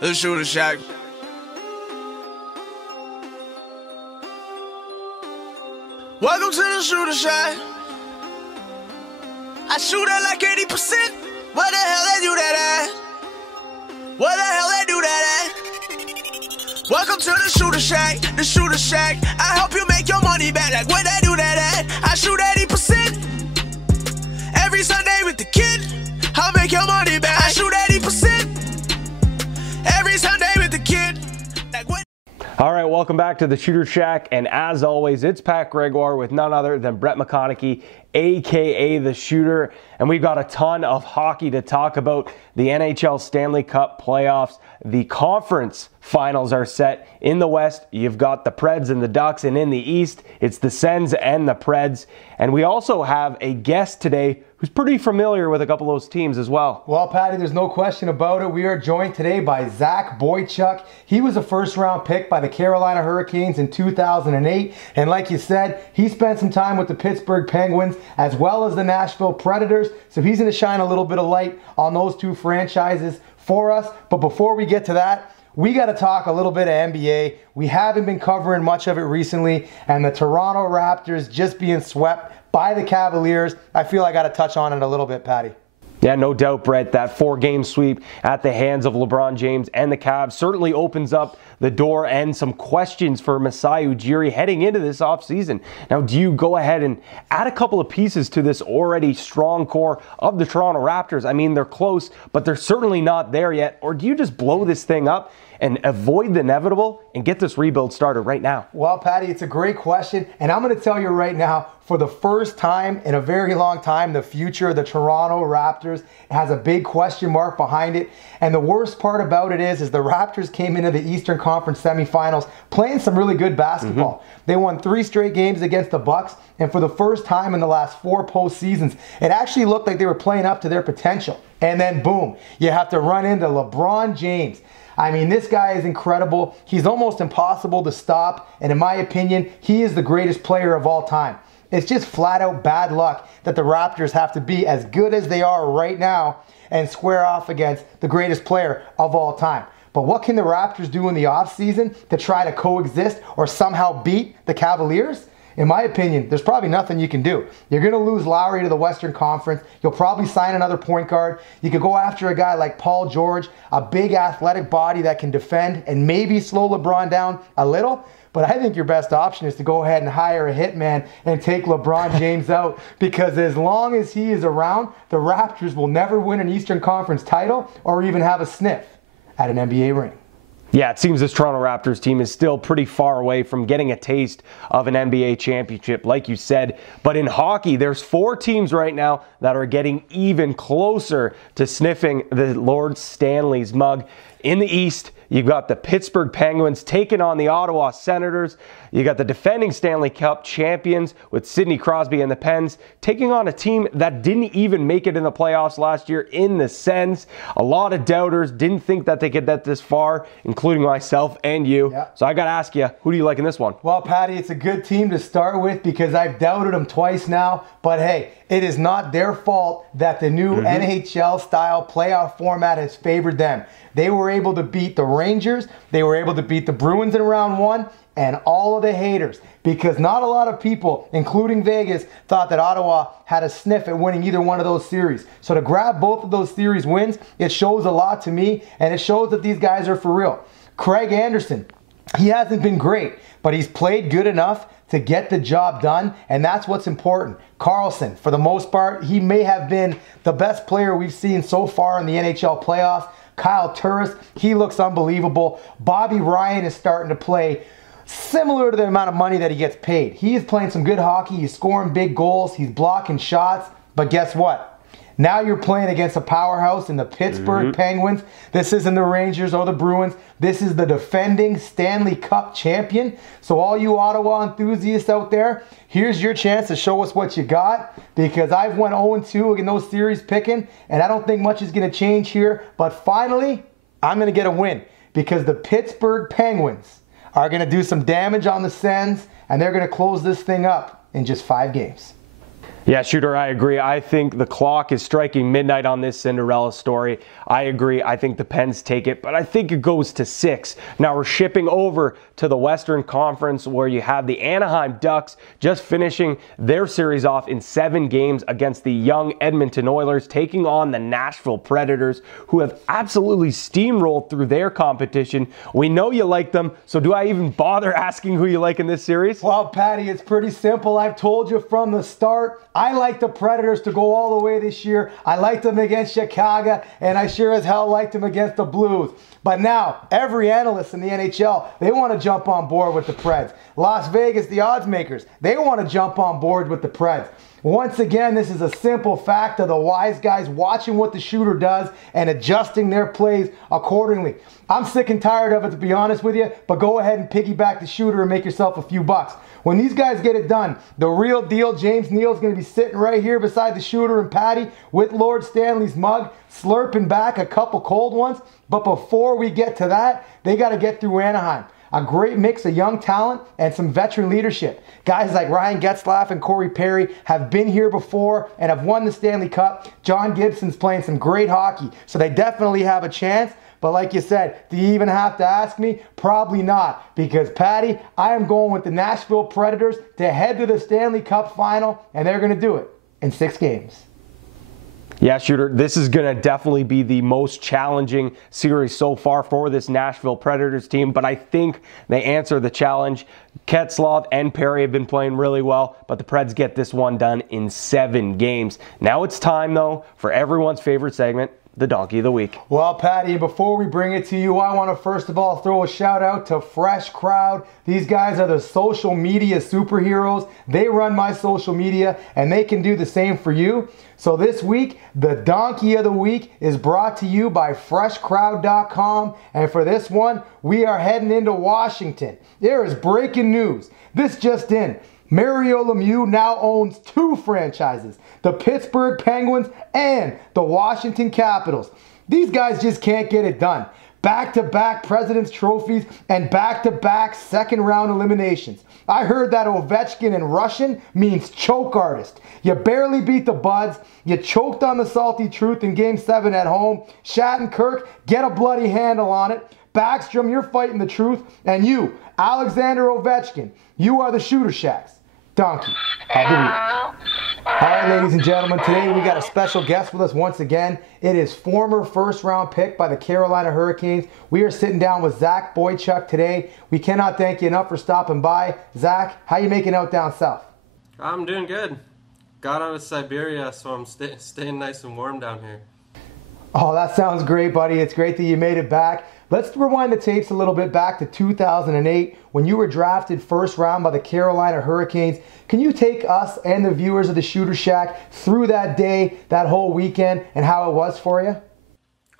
The Shooter Shack. Welcome to the Shooter Shack. I shoot at like 80%. Where the hell they do that at? Where the hell they do that at? Welcome to the Shooter Shack. The Shooter Shack. I help you make your money back. Like where they do that at? I shoot 80%. Every Sunday with the kid. I'll make your money back. I shoot 80%. Every Sunday with the kid. Like what? All right, welcome back to the Shooter Shack, and as always, it's Pat Gregoire with none other than Brett McConaughey, aka The Shooter, and we've got a ton of hockey to talk about. The NHL Stanley Cup playoffs, the conference finals are set. In the West, you've got the Preds and the Ducks, and in the East, it's the Sens and the Preds. And we also have a guest today who's pretty familiar with a couple of those teams as well. Well, Patty, there's no question about it. We are joined today by Zach Boychuk. He was a first-round pick by the Carolina Hurricanes in 2008. And like you said, he spent some time with the Pittsburgh Penguins as well as the Nashville Predators. So he's going to shine a little bit of light on those two franchises for us. But before we get to that, we got to talk a little bit of NBA. We haven't been covering much of it recently, and the Toronto Raptors just being swept by the Cavaliers. I feel I got to touch on it a little bit, Patty. Yeah, no doubt, Brett. That four-game sweep at the hands of LeBron James and the Cavs certainly opens up the door and some questions for Masai Ujiri heading into this offseason. Now, do you go ahead and add a couple of pieces to this already strong core of the Toronto Raptors? I mean, they're close, but they're certainly not there yet. Or do you just blow this thing up and avoid the inevitable and get this rebuild started right now? Well, Patty, it's a great question, and I'm going to tell you right now, for the first time in a very long time, the future of the Toronto Raptors has a big question mark behind it. And the worst part about it is the Raptors came into the Eastern Conference semifinals playing some really good basketball. They won 3 straight games against the Bucks, and for the first time in the last 4 postseasons, it actually looked like they were playing up to their potential. And then boom, you have to run into LeBron James. I mean, this guy is incredible. He's almost impossible to stop, and in my opinion, he is the greatest player of all time. It's just flat out bad luck that the Raptors have to be as good as they are right now and square off against the greatest player of all time. But what can the Raptors do in the offseason to try to coexist or somehow beat the Cavaliers? In my opinion, there's probably nothing you can do. You're going to lose Lowry to the Western Conference. You'll probably sign another point guard. You could go after a guy like Paul George, a big athletic body that can defend and maybe slow LeBron down a little. But I think your best option is to go ahead and hire a hitman and take LeBron James out, because as long as he is around, the Raptors will never win an Eastern Conference title or even have a sniff at an NBA ring. Yeah, it seems this Toronto Raptors team is still pretty far away from getting a taste of an NBA championship, like you said. But in hockey, there's 4 teams right now that are getting even closer to sniffing the Lord Stanley's mug. In the East, you've got the Pittsburgh Penguins taking on the Ottawa Senators. You got the defending Stanley Cup champions with Sidney Crosby and the Pens taking on a team that didn't even make it in the playoffs last year in the Sens. A lot of doubters didn't think that they could get this far, including myself and you. Yeah. So I got to ask you, who do you like in this one? Well, Patty, it's a good team to start with because I've doubted them twice now. But hey, it is not their fault that the new NHL-style playoff format has favored them. They were able to beat the Rangers. They were able to beat the Bruins in round 1. And all of the haters, because not a lot of people, including Vegas, thought that Ottawa had a sniff at winning either one of those series. So to grab both of those series wins, it shows a lot to me, and it shows that these guys are for real. Craig Anderson, he hasn't been great, but he's played good enough to get the job done, and that's what's important. Carlson, for the most part, he may have been the best player we've seen so far in the NHL playoffs. Kyle Turris, he looks unbelievable. Bobby Ryan is starting to play similar to the amount of money that he gets paid. He is playing some good hockey. He's scoring big goals. He's blocking shots. But guess what? Now you're playing against a powerhouse in the Pittsburgh Penguins. This isn't the Rangers or the Bruins. This is the defending Stanley Cup champion. So all you Ottawa enthusiasts out there, here's your chance to show us what you got, because I've went 0-2 in those series picking, and I don't think much is going to change here. But finally, I'm going to get a win, because the Pittsburgh Penguins are going to do some damage on the Sens, and they're going to close this thing up in just 5 games. Yeah, Shooter, I agree. I think the clock is striking midnight on this Cinderella story. I agree. I think the Pens take it, but I think it goes to 6. Now we're shipping over to the Western Conference where you have the Anaheim Ducks just finishing their series off in 7 games against the young Edmonton Oilers, taking on the Nashville Predators, who have absolutely steamrolled through their competition. We know you like them, so do I even bother asking who you like in this series? Well, Patty, it's pretty simple. I've told you from the start, I like the Predators to go all the way this year. I liked them against Chicago, and I sure as hell liked them against the Blues. But now, every analyst in the NHL, they want to jump on board with the Preds. Las Vegas, the odds makers, they want to jump on board with the Preds. Once again, this is a simple fact of the wise guys watching what the shooter does and adjusting their plays accordingly. I'm sick and tired of it, to be honest with you, but go ahead and piggyback the shooter and make yourself a few bucks. When these guys get it done, the real deal, James Neal's going to be sitting right here beside the shooter and Patty with Lord Stanley's mug, slurping back a couple cold ones. But before we get to that, they got to get through Anaheim. A great mix of young talent and some veteran leadership. Guys like Ryan Getzlaf and Corey Perry have been here before and have won the Stanley Cup. John Gibson's playing some great hockey, so they definitely have a chance. But like you said, do you even have to ask me? Probably not. Because, Patty, I am going with the Nashville Predators to head to the Stanley Cup final, and they're going to do it in 6 games. Yeah, Shooter, this is going to definitely be the most challenging series so far for this Nashville Predators team, but I think they answer the challenge. Getzlaf and Perry have been playing really well, but the Preds get this one done in 7 games. Now it's time, though, for everyone's favorite segment, the Donkey of the Week. Well, Patty, before we bring it to you, I want to first of all throw a shout out to Fresh Crowd. These guys are the social media superheroes. They run my social media, and they can do the same for you. So this week, the Donkey of the Week is brought to you by freshcrowd.com. And for this one, we are heading into Washington. There is breaking news. This just in. Mario Lemieux now owns 2 franchises, the Pittsburgh Penguins and the Washington Capitals. These guys just can't get it done. Back-to-back President's trophies and back-to-back second-round eliminations. I heard that Ovechkin in Russian means choke artist. You barely beat the Buds. You choked on the salty truth in Game 7 at home. Shattenkirk, get a bloody handle on it. Backstrom, you're fighting the truth. And you, Alexander Ovechkin, you are the Shooter Shacks. Donkey of the Week. All right, ladies and gentlemen, today we got a special guest with us once again. It is former first-round pick by the Carolina Hurricanes. We are sitting down with Zach Boychuk today. We cannot thank you enough for stopping by. Zach, how you making out down south? I'm doing good. Got out of Siberia, so I'm staying nice and warm down here. Oh, that sounds great, buddy. It's great that you made it back. Let's rewind the tapes a little bit back to 2008 when you were drafted first round by the Carolina Hurricanes. Can you take us and the viewers of the Shooter Shack through that day, that whole weekend, and how it was for you?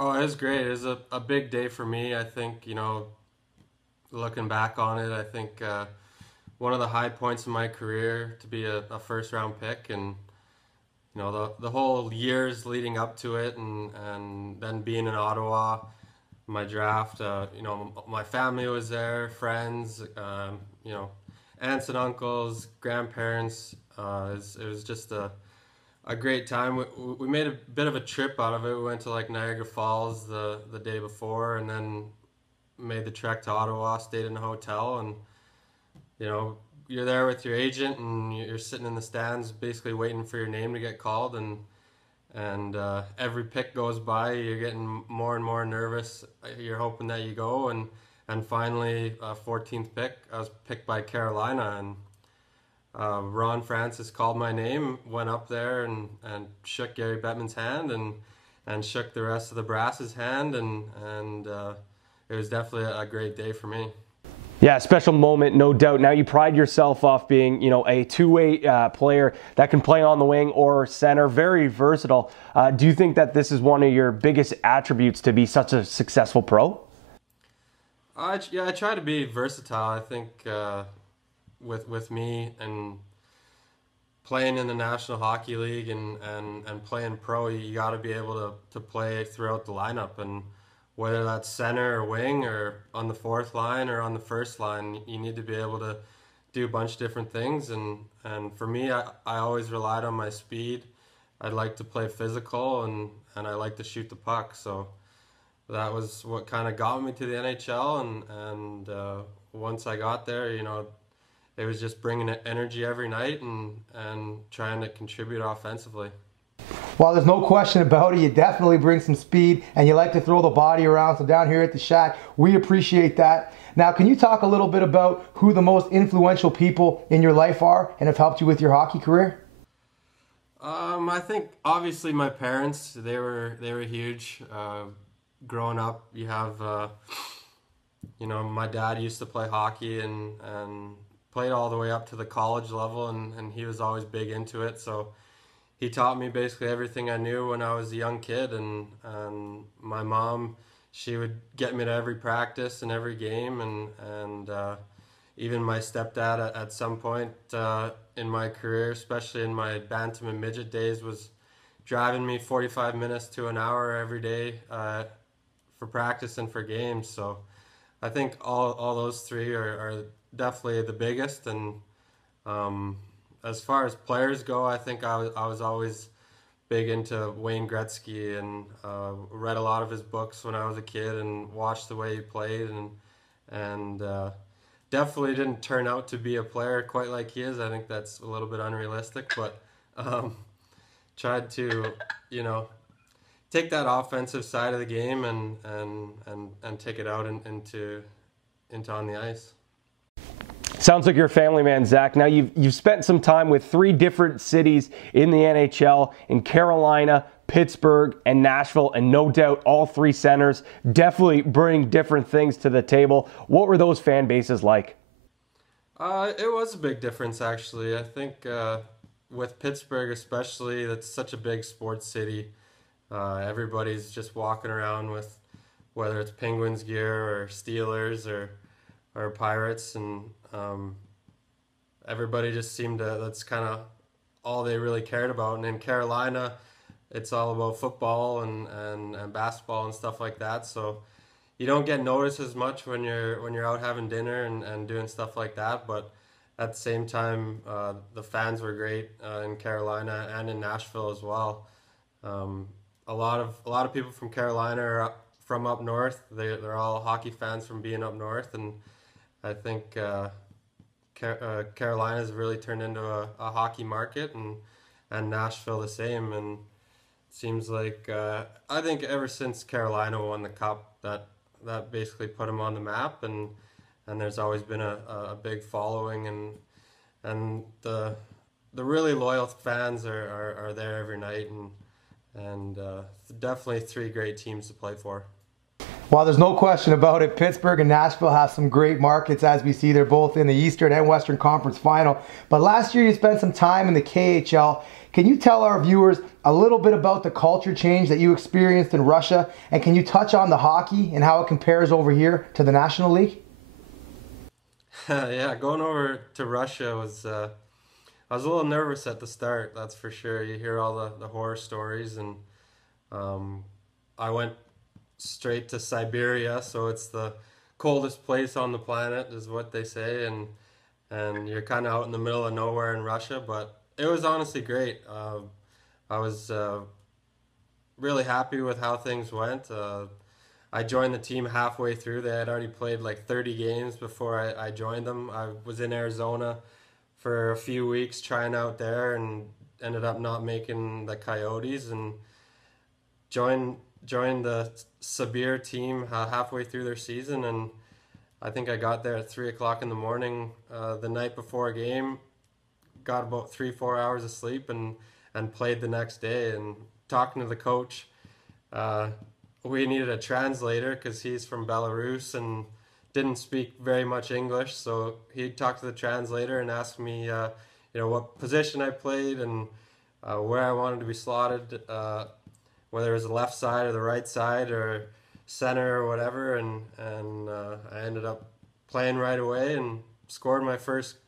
Oh, it was great. It was a big day for me. I think, you know, looking back on it, I think one of the high points in my career to be a first round pick, and you know, the whole years leading up to it, and then being in Ottawa, my draft, you know, my family was there, friends, you know, aunts and uncles, grandparents. It was just a great time. We made a bit of a trip out of it. We went to like Niagara Falls the day before, and then made the trek to Ottawa, stayed in a hotel, and you know, you're there with your agent and you're sitting in the stands basically waiting for your name to get called, and every pick goes by, you're getting more and more nervous. You're hoping that you go, and finally 14th pick, I was picked by Carolina, and Ron Francis called my name, went up there and shook Gary Bettman's hand and shook the rest of the brass's hand, and it was definitely a great day for me. Yeah, special moment, no doubt. Now you pride yourself off being, you know, a two-way player that can play on the wing or center, very versatile. Do you think that this is one of your biggest attributes to be such a successful pro? Yeah, I try to be versatile. I think with me and playing in the National Hockey League and playing pro, you got to be able to play throughout the lineup, and whether that's center or wing or on the fourth line or on the first line, you need to be able do a bunch of different things, and for me, I always relied on my speed. I'd like to play physical, and I like to shoot the puck. So that was what kind of got me to the NHL, and once I got there, you know, it was just bringing energy every night and trying to contribute offensively. Well, there's no question about it. You definitely bring some speed, and you like to throw the body around. So down here at the Shack, we appreciate that. Now, can you talk a little bit about who the most influential people in your life are and have helped you with your hockey career? I think obviously my parents, they were huge. Growing up, you have, you know, my dad used to play hockey and played all the way up to the college level, and he was always big into it. So he taught me basically everything I knew when I was a young kid, and my mom, she would get me to every practice and every game, and even my stepdad at some point in my career, especially in my bantam and midget days, was driving me 45 minutes to an hour every day for practice and for games. So I think all those three are definitely the biggest. And as far as players go, I think I was always big into Wayne Gretzky, and read a lot of his books when I was a kid and watched the way he played, and definitely didn't turn out to be a player quite like he is. I think that's a little bit unrealistic, but tried to, you know, take that offensive side of the game and take it out into on the ice. Sounds like you're a family man, Zach. Now, you've spent some time with 3 different cities in the NHL, in Carolina, Pittsburgh, and Nashville, and no doubt all 3 centers definitely bring different things to the table. What were those fan bases like? It was a big difference, actually. I think with Pittsburgh especially, that's such a big sports city. Everybody's just walking around with, whether it's Penguins gear or Steelers or Pirates, and everybody just seemed to, that's kind of all they really cared about. And in Carolina, it's all about football and basketball and stuff like that. So you don't get noticed as much when you're out having dinner and doing stuff like that. But at the same time, the fans were great in Carolina and in Nashville as well. A lot of people from Carolina are from up north. They're all hockey fans from being up north, and I think Carolina's really turned into a hockey market, and Nashville the same. And it seems like I think ever since Carolina won the Cup, that basically put them on the map, and there's always been a big following, and the really loyal fans are there every night, and definitely 3 great teams to play for. Well, there's no question about it. Pittsburgh and Nashville have some great markets. As we see, they're both in the Eastern and Western Conference Final. But last year you spent some time in the KHL. Can you tell our viewers a little bit about the culture change that you experienced in Russia? And can you touch on the hockey and how it compares over here to the National League? Yeah, going over to Russia was, I was a little nervous at the start, that's for sure. You hear all the horror stories, and I went straight to Siberia, so it's the coldest place on the planet is what they say, and you're kind of out in the middle of nowhere in Russia, but it was honestly great. I was really happy with how things went. I joined the team halfway through. They had already played like 30 games before I joined them. I was in Arizona for a few weeks trying out there and ended up not making the Coyotes, and joined the Sibir team halfway through their season, and I think I got there at 3 o'clock in the morning the night before a game, got about 3-4 hours of sleep, and played the next day. And talking to the coach, we needed a translator because he's from Belarus and didn't speak very much English, so he talked to the translator and asked me what position I played and where I wanted to be slotted, whether it was the left side or the right side or center or whatever, and I ended up playing right away and scored my first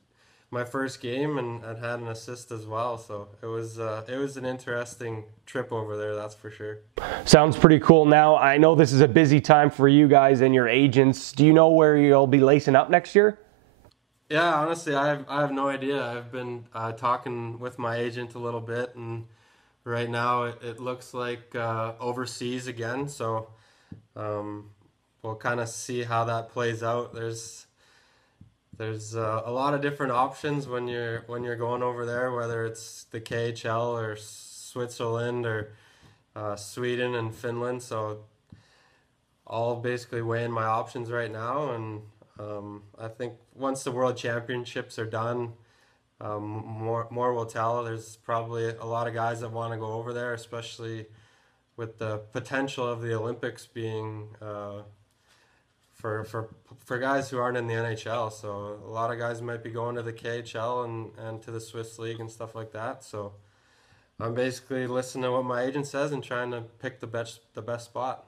game and had an assist as well. So it was an interesting trip over there, that's for sure. Sounds pretty cool. Now, I know this is a busy time for you guys and your agents. Do you know where you'll be lacing up next year? Yeah, honestly, I have no idea. I've been talking with my agent a little bit, and right now it looks like overseas again. So we'll kind of see how that plays out. There's a lot of different options when you're going over there, whether it's the KHL or Switzerland or Sweden and Finland. So all basically weighing my options right now, and I think once the World Championships are done, more will tell. There's probably a lot of guys that want to go over there, especially with the potential of the Olympics being for guys who aren't in the NHL. So a lot of guys might be going to the KHL and to the Swiss League and stuff like that. So I'm basically listening to what my agent says and trying to pick the best spot.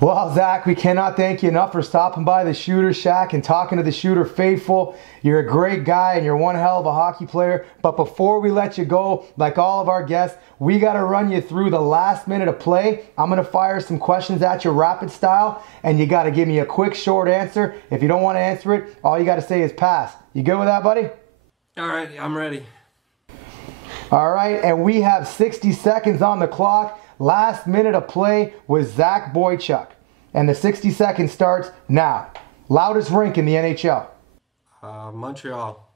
Well, Zach, we cannot thank you enough for stopping by the Shooter Shack and talking to the Shooter faithful. You're a great guy and you're one hell of a hockey player. But before we let you go, like all of our guests, we got to run you through the last minute of play. I'm going to fire some questions at you rapid style, and you got to give me a quick, short answer. If you don't want to answer it, all you got to say is pass. You good with that, buddy? All right, I'm ready. All right, and we have 60 seconds on the clock. Last minute of play with Zach Boychuk. And the 60 seconds starts now. Loudest rink in the NHL. Montreal.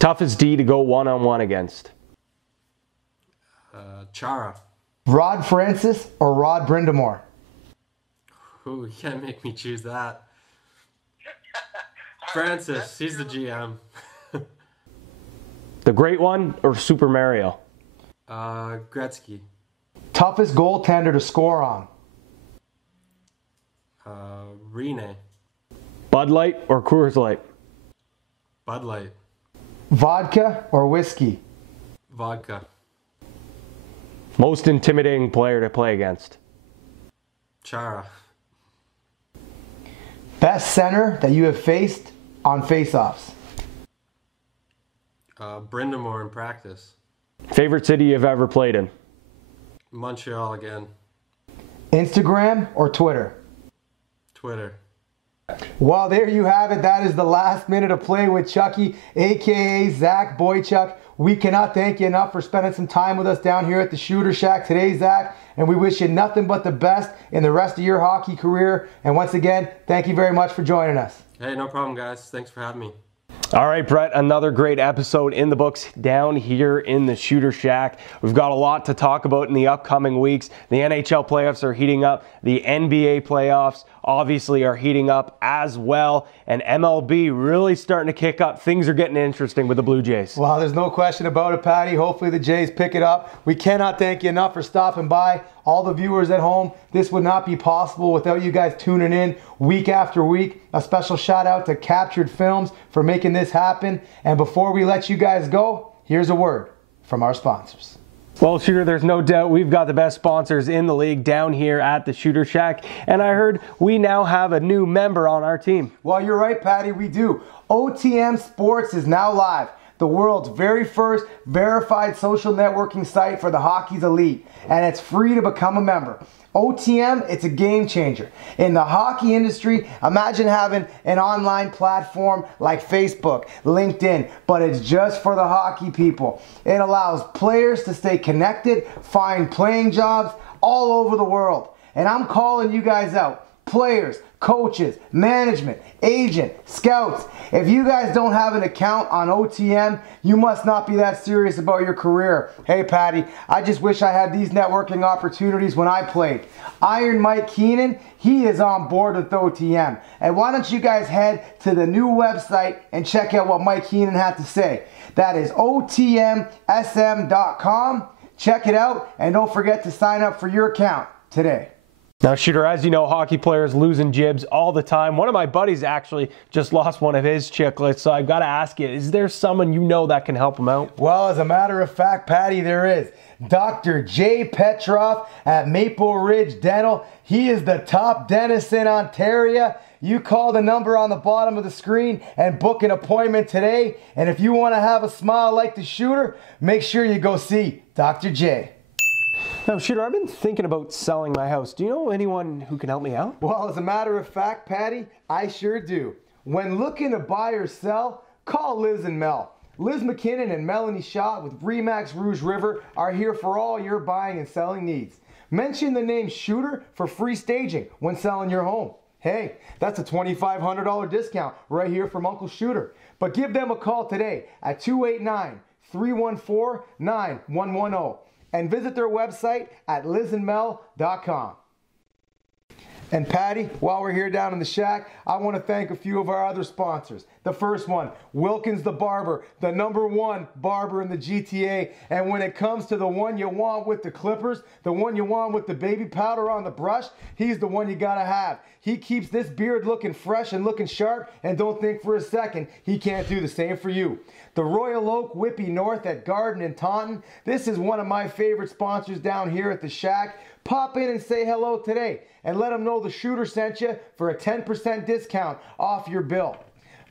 Toughest D to go one-on-one against. Chara. Rod Francis or Rod Brindamore? Ooh, you can't make me choose that. Francis, he's the GM. The Great One or Super Mario? Gretzky. Toughest goaltender to score on? Rene. Bud Light or Coors Light? Bud Light. Vodka or whiskey? Vodka. Most intimidating player to play against? Chara. Best center that you have faced on face-offs? Brindamore in practice. Favorite city you've ever played in? Montreal again. Instagram or Twitter? Twitter. Well, there you have it. That is the last minute of play with Chucky, a.k.a. Zach Boychuk. We cannot thank you enough for spending some time with us down here at the Shooter Shack today, Zach. And we wish you nothing but the best in the rest of your hockey career. And once again, thank you very much for joining us. Hey, no problem, guys. Thanks for having me. All right, Brett, another great episode in the books down here in the Shooter Shack. We've got a lot to talk about in the upcoming weeks. The NHL playoffs are heating up. The NBA playoffs obviously are heating up as well. And MLB really starting to kick up. Things are getting interesting with the Blue Jays. Well, there's no question about it, Patty. Hopefully the Jays pick it up. We cannot thank you enough for stopping by. All the viewers at home, this would not be possible without you guys tuning in week after week. A special shout out to Captured Films for making this happen. And before we let you guys go, here's a word from our sponsors. Well, Shooter, there's no doubt we've got the best sponsors in the league down here at the Shooter Shack. And I heard we now have a new member on our team. Well, you're right, Patty, we do. OTM Sports is now live. The world's very first verified social networking site for the hockey's elite. And it's free to become a member. OTM, it's a game changer. In the hockey industry, imagine having an online platform like Facebook, LinkedIn, but it's just for the hockey people. It allows players to stay connected, find playing jobs all over the world. And I'm calling you guys out. Players, coaches, management, agent, scouts. If you guys don't have an account on OTM, you must not be that serious about your career. Hey, Patty, I just wish I had these networking opportunities when I played. Iron Mike Keenan, he is on board with OTM. And why don't you guys head to the new website and check out what Mike Keenan had to say. That is otmsm.com. Check it out, and don't forget to sign up for your account today. Now, Shooter, as you know, hockey players losing jibs all the time. One of my buddies actually just lost one of his chiclets, so I've got to ask you, is there someone you know that can help him out? Well, as a matter of fact, Patty, there is. Dr. Jay Petroff at Maple Ridge Dental. He is the top dentist in Ontario. You call the number on the bottom of the screen and book an appointment today. And if you want to have a smile like the Shooter, make sure you go see Dr. J. Now, Shooter, I've been thinking about selling my house. Do you know anyone who can help me out? Well, as a matter of fact, Patty, I sure do. When looking to buy or sell, call Liz and Mel. Liz McKinnon and Melanie Schott with Remax Rouge River are here for all your buying and selling needs. Mention the name Shooter for free staging when selling your home. Hey, that's a $2,500 discount right here from Uncle Shooter. But give them a call today at 289-314-9110 and visit their website at lizandmel.com. And Patty, while we're here down in the shack, I want to thank a few of our other sponsors. The first one, Wilkins the Barber, the #1 barber in the GTA. And when it comes to the one you want with the clippers, the one you want with the baby powder on the brush, he's the one you gotta have. He keeps this beard looking fresh and looking sharp, and don't think for a second he can't do the same for you. The Royal Oak Whippy North at Garden in Taunton. This is one of my favorite sponsors down here at the shack. Pop in and say hello today and let them know the Shooter sent you for a 10% discount off your bill.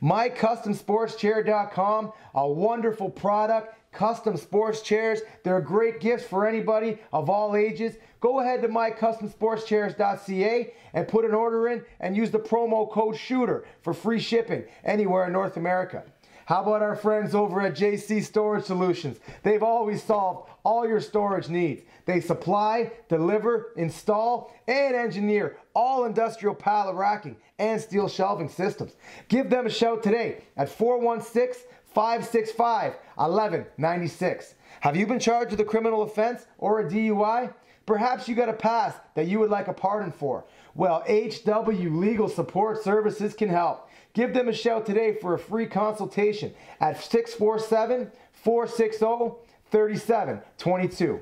MyCustomSportsChair.com, a wonderful product. Custom sports chairs, they're great gifts for anybody of all ages. Go ahead to mycustomsportschairs.ca and put an order in and use the promo code SHOOTER for free shipping anywhere in North America. How about our friends over at JC Storage Solutions? They've always solved all your storage needs. They supply, deliver, install, and engineer all industrial pallet racking and steel shelving systems. Give them a shout today at 416-565-1196. Have you been charged with a criminal offense or a DUI? Perhaps you got a pass that you would like a pardon for. Well, HW Legal Support Services can help. Give them a shout today for a free consultation at 647-460-3722.